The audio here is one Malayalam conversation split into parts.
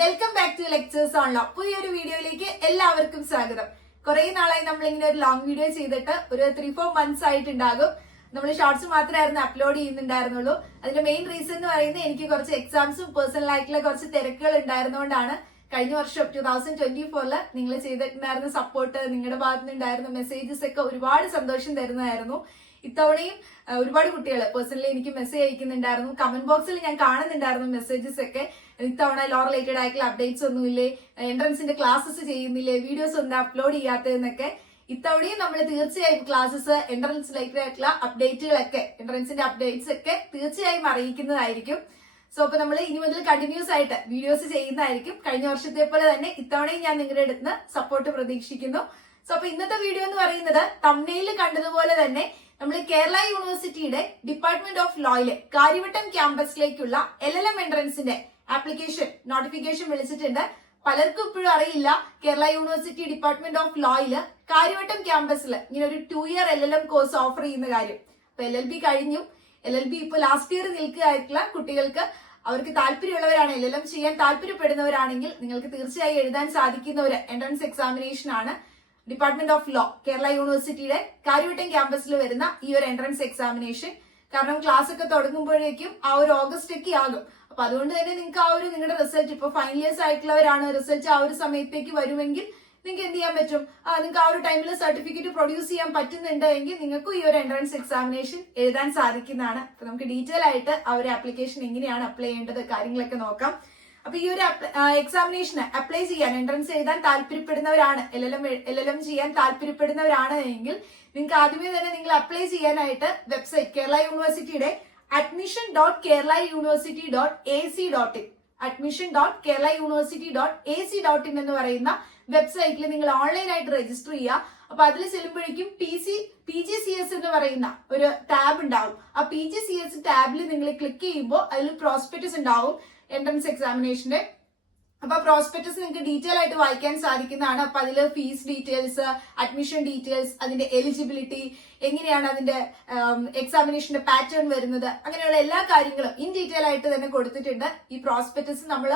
Welcome back to lectures on law. പുതിയൊരു വീഡിയോയിലേക്ക് എല്ലാവർക്കും സ്വാഗതം. കുറെ നാളായി നമ്മൾ ഇങ്ങനെ ഒരു ലോങ് വീഡിയോ ചെയ്തിട്ട് ഒരു 3-4 months ആയിട്ടുണ്ടാകും. നമ്മൾ ഷോർട്സ് മാത്രമായിരുന്നു അപ്ലോഡ് ചെയ്യുന്നുണ്ടായിരുന്നുള്ളൂ. അതിന്റെ മെയിൻ റീസൺ എന്ന് പറയുന്നത് എനിക്ക് കുറച്ച് എക്സാംസും പേഴ്സണൽ ആയിട്ടുള്ള കുറച്ച് തിരക്കുകൾ ഉണ്ടായിരുന്നുകൊണ്ടാണ്. കഴിഞ്ഞ വർഷം 2024 നിങ്ങൾ ചെയ്തിട്ടുണ്ടായിരുന്ന സപ്പോർട്ട്, നിങ്ങളുടെ ഭാഗത്ത് നിന്നുണ്ടായിരുന്ന മെസ്സേജസ് ഒക്കെ ഒരുപാട് സന്തോഷം തരുന്നതായിരുന്നു. ഇത്തവണയും ഒരുപാട് കുട്ടികൾ പേഴ്സണലി എനിക്ക് മെസ്സേജ് അയക്കുന്നുണ്ടായിരുന്നു. കമന്റ് ബോക്സിൽ ഞാൻ കാണുന്നുണ്ടായിരുന്നു മെസ്സേജസ് ഒക്കെ. ഇത്തവണ ലോ റിലേറ്റഡ് ആയിട്ടുള്ള അപ്ഡേറ്റ്സ് ഒന്നുമില്ലേ, എൻട്രൻസിന്റെ ക്ലാസ്സസ് ചെയ്യുന്നില്ലേ, വീഡിയോസ് ഒന്നും അപ്ലോഡ് ചെയ്യാത്തതെന്നൊക്കെ. ഇത്തവണയും നമ്മൾ തീർച്ചയായും ക്ലാസ്സസ്, എൻട്രൻസ് റിലേറ്റഡ് ആയിട്ടുള്ള അപ്ഡേറ്റുകളൊക്കെ, എൻട്രൻസിന്റെ അപ്ഡേറ്റ്സ് ഒക്കെ തീർച്ചയായും അറിയിക്കുന്നതായിരിക്കും. സോ അപ്പൊ നമ്മൾ ഇനി മുതൽ കണ്ടിന്യൂസ് ആയിട്ട് വീഡിയോസ് ചെയ്യുന്നതായിരിക്കും. കഴിഞ്ഞ വർഷത്തെ പോലെ തന്നെ ഇത്തവണയും ഞാൻ നിങ്ങളുടെ അടുത്ത് നിന്ന് സപ്പോർട്ട് പ്രതീക്ഷിക്കുന്നു. സോ അപ്പൊ ഇന്നത്തെ വീഡിയോ എന്ന് പറയുന്നത് തംബ്നെയിൽ കണ്ടതുപോലെ തന്നെ നമ്മൾ കേരള യൂണിവേഴ്സിറ്റിയുടെ ഡിപ്പാർട്ട്മെന്റ് ഓഫ് ലോയിലെ കാര്യവട്ടം ക്യാമ്പസിലേക്കുള്ള LLM എൻട്രൻസിന്റെ ആപ്ലിക്കേഷൻ നോട്ടിഫിക്കേഷൻ വിളിച്ചിട്ടുണ്ട്. പലർക്കും ഇപ്പോഴും അറിയില്ല കേരള യൂണിവേഴ്സിറ്റി ഡിപ്പാർട്ട്മെന്റ് ഓഫ് ലോയില് കാര്യവട്ടം ക്യാമ്പസിൽ ഇങ്ങനെ ഒരു 2-year LLM കോഴ്സ് ഓഫർ ചെയ്യുന്ന കാര്യം. അപ്പൊ LLB കഴിഞ്ഞു, LLB ഇപ്പൊ ലാസ്റ്റ് ഇയർ നിൽക്കുകയായിട്ടുള്ള കുട്ടികൾക്ക്, അവർക്ക് താല്പര്യമുള്ളവരാണ്, LLM ചെയ്യാൻ താല്പര്യപ്പെടുന്നവരാണെങ്കിൽ നിങ്ങൾക്ക് തീർച്ചയായും എഴുതാൻ സാധിക്കുന്ന ഒരു എൻട്രൻസ് എക്സാമിനേഷൻ ആണ് ഡിപ്പാർട്ട്മെന്റ് ഓഫ് ലോ കേരള യൂണിവേഴ്സിറ്റിയുടെ കാര്യവട്ടം ക്യാമ്പസിൽ വരുന്ന ഈ ഒരു എൻട്രൻസ് എക്സാമിനേഷൻ. കാരണം ക്ലാസ് ഒക്കെ തുടങ്ങുമ്പോഴേക്കും ആ ഒരു ഓഗസ്റ്റ് ഒക്കെ ആകും. അപ്പൊ അതുകൊണ്ട് തന്നെ നിങ്ങൾക്ക് ആ ഒരു നിങ്ങളുടെ റിസൾട്ട്, ഇപ്പൊ ഫൈനൽ ഇയേഴ്സ് ആയിട്ടുള്ളവരാണ്, റിസൾട്ട് ആ ഒരു സമയത്തേക്ക് വരുമെങ്കിൽ നിങ്ങൾക്ക് എന്ത് ചെയ്യാൻ പറ്റും, നിങ്ങൾക്ക് ആ ഒരു ടൈമിൽ സർട്ടിഫിക്കറ്റ് പ്രൊഡ്യൂസ് ചെയ്യാൻ പറ്റുന്നുണ്ട് എങ്കിൽ നിങ്ങൾക്കും ഈ ഒരു എൻട്രൻസ് എക്സാമിനേഷൻ എഴുതാൻ സാധിക്കുന്നതാണ്. അപ്പൊ നമുക്ക് ഡീറ്റെയിൽ ആയിട്ട് ആ ഒരു ആപ്ലിക്കേഷൻ എങ്ങനെയാണ് അപ്ലൈ ചെയ്യേണ്ടത് കാര്യങ്ങളൊക്കെ നോക്കാം. അപ്പൊ ഈ ഒരു എക്സാമിനേഷന് അപ്ലൈ ചെയ്യാൻ, എൻട്രൻസ് എഴുതാൻ താല്പര്യപ്പെടുന്നവരാണ്, LLM ചെയ്യാൻ താല്പര്യപ്പെടുന്നവരാണ് എങ്കിൽ നിങ്ങൾക്ക് ആദ്യമേ തന്നെ നിങ്ങൾ അപ്ലൈ ചെയ്യാനായിട്ട് വെബ്സൈറ്റ് കേരള യൂണിവേഴ്സിറ്റിയുടെ admission.keralauniversity.ac.in admission.keralauniversity.ac.in എന്ന് പറയുന്ന വെബ്സൈറ്റിൽ നിങ്ങൾ ഓൺലൈനായിട്ട് രജിസ്റ്റർ ചെയ്യുക. അപ്പൊ അതിൽ ചെല്ലുമ്പോഴേക്കും PGCS എന്ന് പറയുന്ന ഒരു ടാബ് ഉണ്ടാവും. ആ PGCS ടാബിൽ നിങ്ങൾ ക്ലിക്ക് ചെയ്യുമ്പോൾ അതിൽ പ്രോസ്പെക്ടസ് ഉണ്ടാവും എൻട്രൻസ് എക്സാമിനേഷന്റെ. അപ്പൊ പ്രോസ്പെക്ടസ് നിങ്ങൾക്ക് ഡീറ്റെയിൽ ആയിട്ട് വായിക്കാൻ സാധിക്കുന്നതാണ്. അപ്പൊ അതിൽ ഫീസ് ഡീറ്റെയിൽസ്, അഡ്മിഷൻ ഡീറ്റെയിൽസ്, അതിന്റെ എലിജിബിലിറ്റി, എങ്ങനെയാണ് അതിന്റെ എക്സാമിനേഷന്റെ പാറ്റേൺ വരുന്നത്, അങ്ങനെയുള്ള എല്ലാ കാര്യങ്ങളും ഇൻ ഡീറ്റെയിൽ ആയിട്ട് തന്നെ കൊടുത്തിട്ടുണ്ട്. ഈ പ്രോസ്പെക്ടസ് നമ്മൾ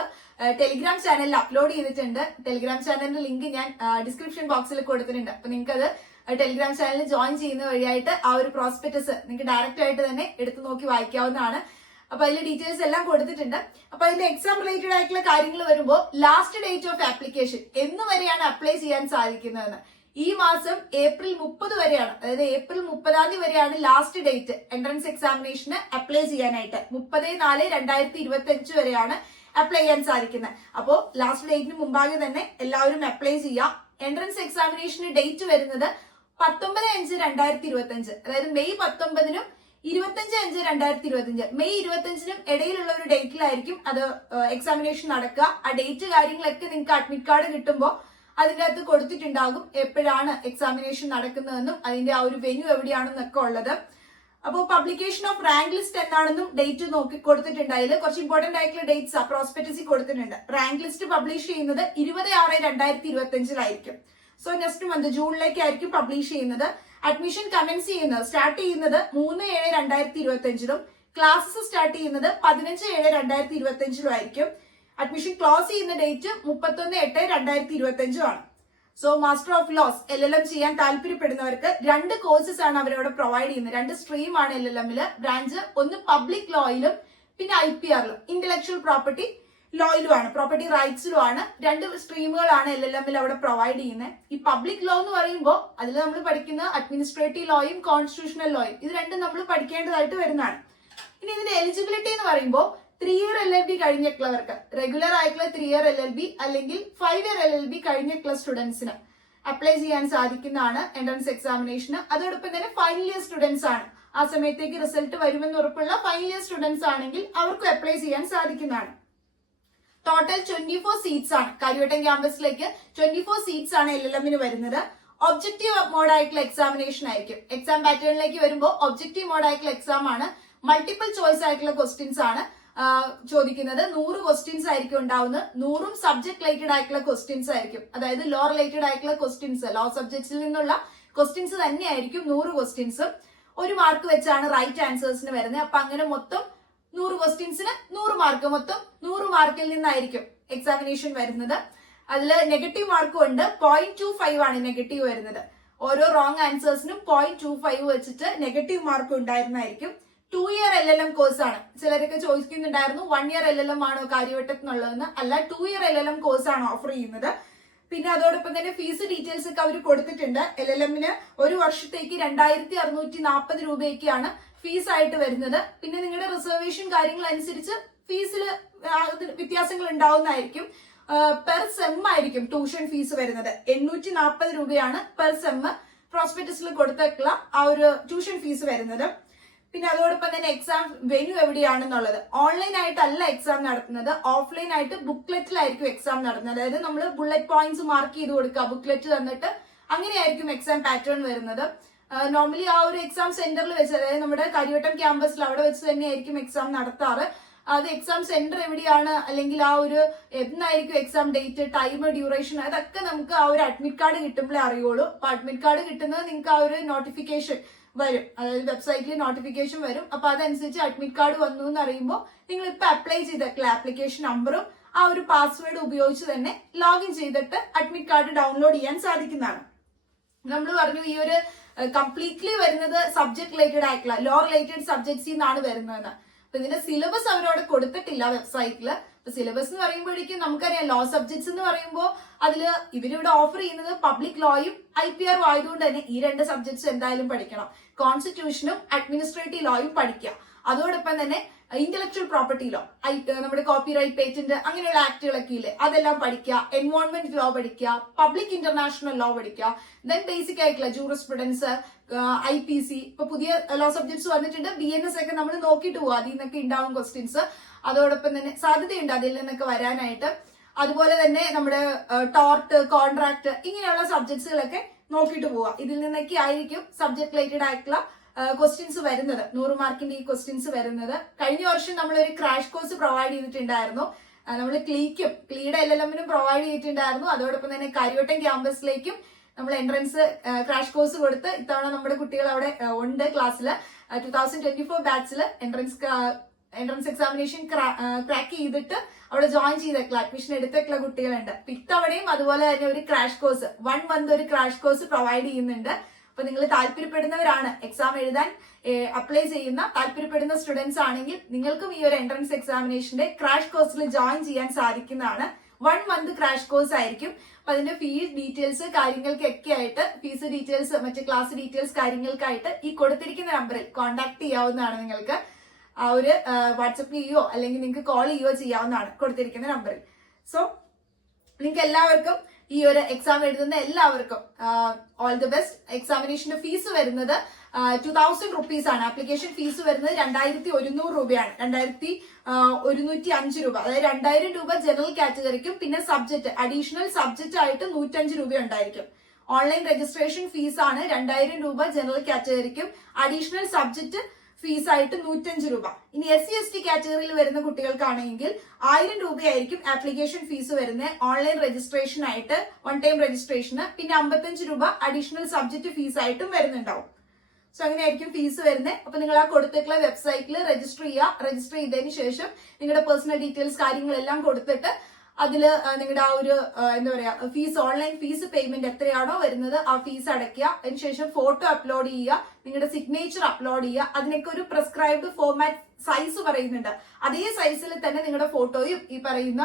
ടെലിഗ്രാം ചാനലിൽ അപ്ലോഡ് ചെയ്തിട്ടുണ്ട്. ടെലിഗ്രാം ചാനലിന്റെ ലിങ്ക് ഞാൻ ഡിസ്ക്രിപ്ഷൻ ബോക്സിൽ കൊടുത്തിട്ടുണ്ട്. അപ്പൊ നിങ്ങൾക്ക് അത് ടെലിഗ്രാം ചാനലിൽ ജോയിൻ ചെയ്യുന്ന വഴിയായിട്ട് ആ ഒരു പ്രോസ്പെക്ടസ് നിങ്ങൾക്ക് ഡയറക്റ്റ് ആയിട്ട് തന്നെ എടുത്തു നോക്കി വായിക്കാവുന്നതാണ്. അപ്പൊ അതിന്റെ ഡീറ്റെയിൽസ് എല്ലാം കൊടുത്തിട്ടുണ്ട്. അപ്പൊ അതിന്റെ എക്സാം റിലേറ്റഡ് ആയിട്ടുള്ള കാര്യങ്ങൾ വരുമ്പോൾ ലാസ്റ്റ് ഡേറ്റ് ഓഫ് ആപ്ലിക്കേഷൻ എന്ന് വരെയാണ് അപ്ലൈ ചെയ്യാൻ സാധിക്കുന്നതെന്ന്, ഈ മാസം ഏപ്രിൽ 30 വരെയാണ്, അതായത് ഏപ്രിൽ 30 വരെയാണ് ലാസ്റ്റ് ഡേറ്റ് എൻട്രൻസ് എക്സാമിനേഷന് അപ്ലൈ ചെയ്യാനായിട്ട്. 30/4/2025 വരെയാണ് അപ്ലൈ ചെയ്യാൻ സാധിക്കുന്നത്. അപ്പോ ലാസ്റ്റ് ഡേറ്റിന് മുമ്പാകെ തന്നെ എല്ലാവരും അപ്ലൈ ചെയ്യാം. എൻട്രൻസ് എക്സാമിനേഷന് ഡേറ്റ് വരുന്നത് 19/5/2025, അതായത് മെയ് 19-നും 25/5/2025, മെയ് 25-നും ഇടയിലുള്ള ഒരു ഡേറ്റിലായിരിക്കും അത് എക്സാമിനേഷൻ നടക്കുക. ആ ഡേറ്റ് കാര്യങ്ങളൊക്കെ നിങ്ങൾക്ക് അഡ്മിറ്റ് കാർഡ് കിട്ടുമ്പോൾ അതിന്റെ അകത്ത് കൊടുത്തിട്ടുണ്ടാകും എപ്പോഴാണ് എക്സാമിനേഷൻ നടക്കുന്നതെന്നും അതിന്റെ ആ ഒരു വെന്യൂ എവിടെയാണെന്നൊക്കെ ഉള്ളത്. അപ്പോൾ പബ്ലിക്കേഷൻ ഓഫ് റാങ്ക് ലിസ്റ്റ് എന്താണെന്നും ഡേറ്റ് നോക്കി കൊടുത്തിട്ടുണ്ട്. അതിൽ കുറച്ച് ഇമ്പോർട്ടന്റ് ആയിട്ടുള്ള ഡേറ്റ്സ് പ്രോസ്പെക്ടസിൽ കൊടുത്തിട്ടുണ്ട്. റാങ്ക് ലിസ്റ്റ് പബ്ലിഷ് ചെയ്യുന്നത് 20/6/2025 സോ നെക്സ്റ്റ് മന്ത് ജൂണിലേക്കായിരിക്കും പബ്ലിഷ് ചെയ്യുന്നത്. അഡ്മിഷൻ കമൻസ് ചെയ്യുന്നത്, സ്റ്റാർട്ട് ചെയ്യുന്നത് 3/7/2025 ക്ലാസ്സസ് സ്റ്റാർട്ട് ചെയ്യുന്നത് 15/7/2025 ആയിരിക്കും. അഡ്മിഷൻ ക്ലോസ് ചെയ്യുന്ന ഡേറ്റ് 31/8/2025 ആണ്. So master of laws LLM ചെയ്യാൻ താല്പര്യപ്പെടുന്നവർക്ക് 2 കോഴ്സസ് ആണ് അവരവിടെ പ്രൊവൈഡ് ചെയ്യുന്നത്. 2 സ്ട്രീം ആണ് LLMല് ബ്രാഞ്ച്. ഒന്ന് പബ്ലിക് ലോയിലും പിന്നെ IPRലും, ഇന്റലക്ച്വൽ പ്രോപ്പർട്ടി ലോയിലുമാണ്, പ്രോപ്പർട്ടി റൈറ്റ്സിലുമാണ്. 2 സ്ട്രീമുകളാണ് LLMൽ അവിടെ പ്രൊവൈഡ് ചെയ്യുന്നത്. ഈ പബ്ലിക് ലോ എന്ന് പറയുമ്പോൾ അതിൽ നമ്മൾ പഠിക്കുന്ന അഡ്മിനിസ്ട്രേറ്റീവ് ലോയും കോൺസ്റ്റിറ്റ്യൂഷണൽ ലോയും, ഇത് രണ്ടും നമ്മൾ പഠിക്കേണ്ടതായിട്ട് വരുന്നതാണ്. ഇനി ഇതിന്റെ എലിജിബിലിറ്റി എന്ന് പറയുമ്പോൾ 3-year LLB കഴിഞ്ഞിട്ടുള്ളവർക്ക്, റെഗുലർ ആയിട്ടുള്ള 3-year LLB അല്ലെങ്കിൽ 5-year LLB കഴിഞ്ഞിട്ടുള്ള സ്റ്റുഡൻസിന് അപ്ലൈ ചെയ്യാൻ സാധിക്കുന്നതാണ് എൻട്രൻസ് എക്സാമിനേഷന്. അതോടൊപ്പം തന്നെ ഫൈനൽ ഇയർ സ്റ്റുഡൻസ് ആണ്, ആ സമയത്തേക്ക് റിസൾട്ട് വരുമെന്ന് ഉറപ്പുള്ള ഫൈനൽ ഇയർ സ്റ്റുഡൻസ് ആണെങ്കിൽ അവർക്കും അപ്ലൈ ചെയ്യാൻ സാധിക്കുന്നതാണ്. ടോട്ടൽ 24 സീറ്റ്സ് ആണ് കാര്യവട്ടം ക്യാമ്പസിലേക്ക്. 24 സീറ്റ്സ് ആണ് LLMന് വരുന്നത്. ഒബ്ജക്റ്റീവ് മോഡ് ആയിട്ടുള്ള എക്സാമിനേഷൻ ആയിരിക്കും. എക്സാം പാറ്റേണിലേക്ക് വരുമ്പോൾ ഒബ്ജക്റ്റീവ് മോഡ് ആയിട്ടുള്ള എക്സാം ആണ്. മൾട്ടിപ്പിൾ ചോയ്സ് ആയിട്ടുള്ള ക്വസ്റ്റ്യൻസ് ആണ് ചോദിക്കുന്നത്. 100 ക്വസ്റ്റ്യൻസ് ആയിരിക്കും ഉണ്ടാവുന്നത്. 100ഉം സബ്ജക്ട് റിലേറ്റഡ് ആയിട്ടുള്ള ക്വസ്റ്റ്യൻസ് ആയിരിക്കും. അതായത് ലോ റിലേറ്റഡ് ആയിട്ടുള്ള ക്വസ്റ്റ്യൻസ്, ലോ സബ്ജക്ട്സിൽ നിന്നുള്ള ക്വസ്റ്റ്യൻസ് തന്നെയായിരിക്കും 100 ക്വസ്റ്റ്യൻസ്. 1 മാർക്ക് വെച്ചാണ് റൈറ്റ് ആൻസേഴ്സിന് വരുന്നത്. അപ്പൊ അങ്ങനെ മൊത്തം 100 ക്വസ്റ്റ്യൻസിന് 100 മാർക്ക്, മൊത്തം 100 മാർക്കിൽ നിന്നായിരിക്കും എക്സാമിനേഷൻ വരുന്നത്. അതിൽ നെഗറ്റീവ് മാർക്കും ഉണ്ട്. 0.25 ആണ് നെഗറ്റീവ് വരുന്നത്. ഓരോ റോങ് ആൻസേഴ്സിനും 0.25 വെച്ചിട്ട് നെഗറ്റീവ് മാർക്ക് ഉണ്ടായിരുന്നായിരിക്കും. 2 ഇയർ LLM കോഴ്സാണ്. ചിലരൊക്കെ ചോദിക്കുന്നുണ്ടായിരുന്നു 1 ഇയർ LLM ആണോ കാര്യവട്ടത്തിനുള്ളതെന്ന്. അല്ല, 2 ഇയർ LLM കോഴ്സാണ് ഓഫർ ചെയ്യുന്നത്. പിന്നെ അതോടൊപ്പം തന്നെ ഫീസ് ഡീറ്റെയിൽസ് ഒക്കെ അവർ കൊടുത്തിട്ടുണ്ട്. LLMന് ഒരു വർഷത്തേക്ക് 2640 രൂപയൊക്കെയാണ് ഫീസ് ആയിട്ട് വരുന്നത്. പിന്നെ നിങ്ങളുടെ റിസർവേഷൻ കാര്യങ്ങൾ അനുസരിച്ച് ഫീസിൽ വ്യത്യാസങ്ങൾ ഉണ്ടാവുന്നതായിരിക്കും. പെർ സെം ആയിരിക്കും ട്യൂഷൻ ഫീസ് വരുന്നത്. 840 രൂപയാണ് പെർ സെം പ്രോസ്പെക്ടസിൽ കൊടുത്തിട്ടുള്ള ആ ഒരു ട്യൂഷൻ ഫീസ് വരുന്നത്. പിന്നെ അതോടൊപ്പം തന്നെ എക്സാം വെന്യൂ എവിടെയാണെന്നുള്ളത്, ഓൺലൈൻ ആയിട്ടല്ല എക്സാം നടത്തുന്നത്, ഓഫ്ലൈൻ ആയിട്ട് ബുക്ക്ലെറ്റിലായിരിക്കും എക്സാം നടത്തുന്നത്. അതായത് നമ്മൾ ബുള്ളറ്റ് പോയിന്റ്സ് മാർക്ക് ചെയ്ത് കൊടുക്കുക, ബുക്ക്ലെറ്റ് തന്നിട്ട് അങ്ങനെയായിരിക്കും എക്സാം പാറ്റേൺ വരുന്നത്. നോർമലി ആ ഒരു എക്സാം സെന്ററിൽ വെച്ച്, അതായത് നമ്മുടെ കാര്യവട്ടം ക്യാമ്പസിൽ അവിടെ വെച്ച് തന്നെയായിരിക്കും എക്സാം നടത്താറ്. അത് എക്സാം സെന്റർ എവിടെയാണ്, അല്ലെങ്കിൽ ആ ഒരു എന്നായിരിക്കും എക്സാം ഡേറ്റ്, ടൈം, ഡ്യൂറേഷൻ, അതൊക്കെ നമുക്ക് ആ ഒരു അഡ്മിറ്റ് കാർഡ് കിട്ടുമ്പോഴേ അറിയുള്ളൂ. അപ്പൊ അഡ്മിറ്റ് കാർഡ് കിട്ടുന്നത് നിങ്ങൾക്ക് ആ ഒരു നോട്ടിഫിക്കേഷൻ വരും, അതായത് വെബ്സൈറ്റിൽ നോട്ടിഫിക്കേഷൻ വരും. അപ്പൊ അതനുസരിച്ച് അഡ്മിറ്റ് കാർഡ് വന്നു എന്ന് അറിയുമ്പോൾ നിങ്ങൾ ഇപ്പൊ അപ്ലൈ ചെയ്തിട്ടുള്ള ആപ്ലിക്കേഷൻ നമ്പറും ആ ഒരു പാസ്വേഡ് ഉപയോഗിച്ച് തന്നെ ലോഗിൻ ചെയ്തിട്ട് അഡ്മിറ്റ് കാർഡ് ഡൗൺലോഡ് ചെയ്യാൻ സാധിക്കുന്നതാണ്. നമ്മൾ പറഞ്ഞു ഈ ഒരു കംപ്ലീറ്റ്ലി വരുന്നത് സബ്ജക്ട് റിലേറ്റഡ് ആയിട്ടുള്ള ലോ റിലേറ്റഡ് സബ്ജക്ട്സിൽ നിന്നാണ് വരുന്നതെന്ന്. അപ്പൊ ഇതിന്റെ സിലബസ് അവരവിടെ കൊടുത്തിട്ടില്ല വെബ്സൈറ്റില്. സിലബസ് എന്ന് പറയുമ്പോഴേക്കും നമുക്കറിയാം, ലോ സബ്ജക്ട്സ് എന്ന് പറയുമ്പോൾ അതില് ഇവരിവിടെ ഓഫർ ചെയ്യുന്നത് പബ്ലിക് ലോയും IPR ആയതുകൊണ്ട് തന്നെ ഈ 2 സബ്ജക്ട്സ് എന്തായാലും പഠിക്കണം. കോൺസ്റ്റിറ്റ്യൂഷനും അഡ്മിനിസ്ട്രേറ്റീവ് ലോയും പഠിക്കുക. അതോടൊപ്പം തന്നെ ഇന്റലക്ച്വൽ പ്രോപ്പർട്ടി ലോ, നമ്മുടെ കോപ്പിറൈറ്റ്, പേറ്റന്റ് അങ്ങനെയുള്ള ആക്ടുകളൊക്കെ ഇല്ലേ, അതെല്ലാം പഠിക്കുക. എൻവോൺമെന്റ് ലോ പഠിക്കുക, പബ്ലിക് ഇന്റർനാഷണൽ ലോ പഠിക്കുക. ദെൻ ബേസിക് ആയിട്ടുള്ള ജൂറിസ്പ്രുഡൻസ്, IPC, ഇപ്പൊ പുതിയ ലോ സബ്ജക്ട്സ് വന്നിട്ടുണ്ട്. BNS ഒക്കെ നമ്മൾ നോക്കിയിട്ട് പോവാം, അതിൽ നിന്നൊക്കെ ഉണ്ടാവും ക്വസ്റ്റ്യൻസ്. അതോടൊപ്പം തന്നെ സാധ്യതയുണ്ട് അതിൽ നിന്നൊക്കെ വരാനായിട്ട്. അതുപോലെ തന്നെ നമ്മുടെ ടോർട്ട്, കോൺട്രാക്ട്, ഇങ്ങനെയുള്ള സബ്ജക്ട്സുകളൊക്കെ നോക്കിയിട്ട് പോവാം. ഇതിൽ നിന്നൊക്കെ ആയിരിക്കും സബ്ജക്ട് റിലേറ്റഡ് ആയിട്ടുള്ള ക്വസ്റ്റ്യൻസ് വരുന്നത്. 100 മാർക്കിന്റെ ഈ ക്വസ്റ്റ്യൻസ് വരുന്നത്. കഴിഞ്ഞ വർഷം നമ്മളൊരു ക്രാഷ് കോഴ്സ് പ്രൊവൈഡ് ചെയ്തിട്ടുണ്ടായിരുന്നു. നമ്മൾ ക്ലീയുടെ LLMനും പ്രൊവൈഡ് ചെയ്തിട്ടുണ്ടായിരുന്നു. അതോടൊപ്പം തന്നെ കാര്യവട്ടം ക്യാമ്പസിലേക്കും നമ്മൾ എൻട്രൻസ് ക്രാഷ് കോഴ്സ് കൊടുത്ത് ഇത്തവണ നമ്മുടെ കുട്ടികൾ അവിടെ ഉണ്ട് ക്ലാസ്സിൽ. 2024 ബാച്ചിൽ എൻട്രൻസ് എക്സാമിനേഷൻ ക്രാക്ക് ചെയ്തിട്ട് അവിടെ ജോയിൻ ചെയ്തിട്ടുള്ള, അഡ്മിഷൻ എടുത്തിട്ടുള്ള കുട്ടികളുണ്ട്. ഇത്തവണയും അതുപോലെ തന്നെ ഒരു ക്രാഷ് കോഴ്സ് 1 മന്ത് ഒരു ക്രാഷ് കോഴ്സ് പ്രൊവൈഡ് ചെയ്യുന്നുണ്ട്. അപ്പൊ നിങ്ങൾ താല്പര്യപ്പെടുന്നവരാണ്, എക്സാം എഴുതാൻ അപ്ലൈ ചെയ്യുന്ന താല്പര്യപ്പെടുന്ന സ്റ്റുഡൻസ് ആണെങ്കിൽ നിങ്ങൾക്കും ഈ ഒരു എൻട്രൻസ് എക്സാമിനേഷന്റെ ക്രാഷ് കോഴ്സിൽ ജോയിൻ ചെയ്യാൻ സാധിക്കുന്നതാണ്. 1 മന്ത് ക്രാഷ് കോഴ്സ് ആയിരിക്കും. അപ്പൊ അതിന്റെ ഫീസ് ഡീറ്റെയിൽസ് കാര്യങ്ങൾക്കൊക്കെ ആയിട്ട്, ഫീസ് ഡീറ്റെയിൽസ്, മറ്റ് ക്ലാസ് ഡീറ്റെയിൽസ് കാര്യങ്ങൾക്കായിട്ട് ഈ കൊടുത്തിരിക്കുന്ന നമ്പറിൽ കോൺടാക്ട് ചെയ്യാവുന്നതാണ്. നിങ്ങൾക്ക് ആ ഒരു വാട്സപ്പ് ചെയ്യുകയോ അല്ലെങ്കിൽ നിങ്ങൾക്ക് കോൾ ചെയ്യുകയോ ചെയ്യാവുന്നതാണ് കൊടുത്തിരിക്കുന്ന നമ്പറിൽ. സോ നിങ്ങൾക്ക് എല്ലാവർക്കും, ഈ ഒരു എക്സാം എഴുതുന്ന എല്ലാവർക്കും ഓൾ ദി ബെസ്റ്റ്. എക്സാമിനേഷന്റെ ഫീസ് വരുന്നത് 2000 റുപ്പീസ് ആണ്. ആപ്ലിക്കേഷൻ ഫീസ് വരുന്നത് 2100 രൂപയാണ്. 2105 രൂപ, അതായത് 2000 രൂപ ജനറൽ കാറ്റഗറിക്കും പിന്നെ സബ്ജക്ട് അഡീഷണൽ സബ്ജക്ട് ആയിട്ട് 105 രൂപ ഉണ്ടായിരിക്കും. ഓൺലൈൻ രജിസ്ട്രേഷൻ ഫീസ് ആണ് 2000 രൂപ ജനറൽ കാറ്റഗറിക്കും അഡീഷണൽ സബ്ജക്ട് ഫീസ് ആയിട്ട് 105 രൂപ. ഇനി SC/ST കാറ്റഗറിയിൽ വരുന്ന കുട്ടികൾക്കാണെങ്കിൽ 1000 രൂപയായിരിക്കും ആപ്ലിക്കേഷൻ ഫീസ് വരുന്നത് ഓൺലൈൻ രജിസ്ട്രേഷൻ ആയിട്ട്, 1 ടൈം രജിസ്ട്രേഷന്. പിന്നെ 55 രൂപ അഡീഷണൽ സബ്ജക്ട് ഫീസ് ആയിട്ടും വരുന്നുണ്ടാവും. സോ അങ്ങനെയായിരിക്കും ഫീസ് വരുന്നത്. അപ്പൊ നിങ്ങൾ ആ കൊടുത്തിട്ടുള്ള വെബ്സൈറ്റിൽ രജിസ്റ്റർ ചെയ്യുക. രജിസ്റ്റർ ചെയ്തതിന് ശേഷം നിങ്ങളുടെ പേഴ്സണൽ ഡീറ്റെയിൽസ് കാര്യങ്ങളെല്ലാം കൊടുത്തിട്ട് അതിൽ നിങ്ങളുടെ ആ ഒരു എന്താ പറയാ ഫീസ്, ഓൺലൈൻ ഫീസ് പേയ്മെന്റ് എത്രയാണോ വരുന്നത് ആ ഫീസ് അടയ്ക്കുക. അതിനുശേഷം ഫോട്ടോ അപ്ലോഡ് ചെയ്യുക, നിങ്ങളുടെ സിഗ്നേച്ചർ അപ്ലോഡ് ചെയ്യുക. അതിനൊക്കെ ഒരു പ്രിസ്ക്രൈബ്ഡ് ഫോർമാറ്റ് സൈസ് പറയുന്നുണ്ട്. അതേ സൈസിൽ തന്നെ നിങ്ങളുടെ ഫോട്ടോയും ഈ പറയുന്ന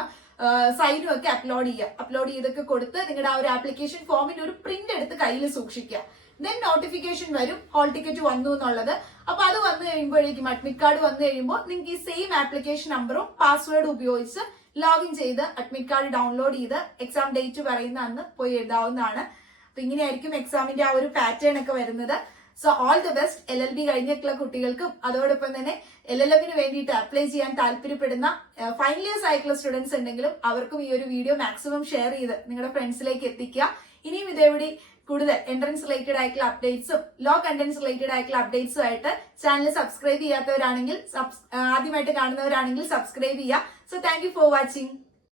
സൈനും ഒക്കെ അപ്ലോഡ് ചെയ്യുക. അപ്ലോഡ് ചെയ്തൊക്കെ കൊടുത്ത് നിങ്ങളുടെ ആ ഒരു ആപ്ലിക്കേഷൻ ഫോമിന്റെ ഒരു പ്രിന്റ് എടുത്ത് കയ്യിൽ സൂക്ഷിക്കുക. ദെൻ നോട്ടിഫിക്കേഷൻ വരും ഹോൾ ടിക്കറ്റ് വന്നു എന്നുള്ളത്. അപ്പൊ അത് വന്നു കഴിയുമ്പോഴേക്കും, അഡ്മിറ്റ് കാർഡ് വന്നു കഴിയുമ്പോൾ നിങ്ങൾക്ക് ഈ സെയിം ആപ്ലിക്കേഷൻ നമ്പറും പാസ്വേഡും ഉപയോഗിച്ച് ലോഗിൻ ചെയ്ത് അഡ്മിറ്റ് കാർഡ് ഡൗൺലോഡ് ചെയ്ത് എക്സാം ഡേറ്റ് പറയുന്ന അന്ന് പോയി എഴുതാവുന്നതാണ്. അപ്പൊ ഇങ്ങനെയായിരിക്കും എക്സാമിന്റെ ആ ഒരു പാറ്റേൺ ഒക്കെ വരുന്നത്. So all the best LLB കഴിഞ്ഞിട്ടുള്ള കുട്ടികൾക്കും അതോടൊപ്പം തന്നെ LLMന് വേണ്ടിയിട്ട് അപ്ലൈ ചെയ്യാൻ താല്പര്യപ്പെടുന്ന ഫൈനൽ ഇയേഴ്സ് ആയിട്ടുള്ള സ്റ്റുഡൻസ് ഉണ്ടെങ്കിലും അവർക്കും ഈ ഒരു വീഡിയോ മാക്സിമം ഷെയർ ചെയ്ത് നിങ്ങളുടെ ഫ്രണ്ട്സിലേക്ക് എത്തിക്കുക. ഇനിയും ഇതേപടി കൂടുതൽ എൻട്രൻസ് റിലേറ്റഡ് ആയിട്ടുള്ള അപ്ഡേറ്റ്സും ലോ കണ്ടന്റ്സ് റിലേറ്റഡ് ആയിട്ടുള്ള അപ്ഡേറ്റ്സും ആയിട്ട് ചാനൽ സബ്സ്ക്രൈബ് ചെയ്യാത്തവരാണെങ്കിൽ, ആദ്യമായിട്ട് കാണുന്നവരാണെങ്കിൽ സബ്സ്ക്രൈബ് ചെയ്യുക. So thank you for watching.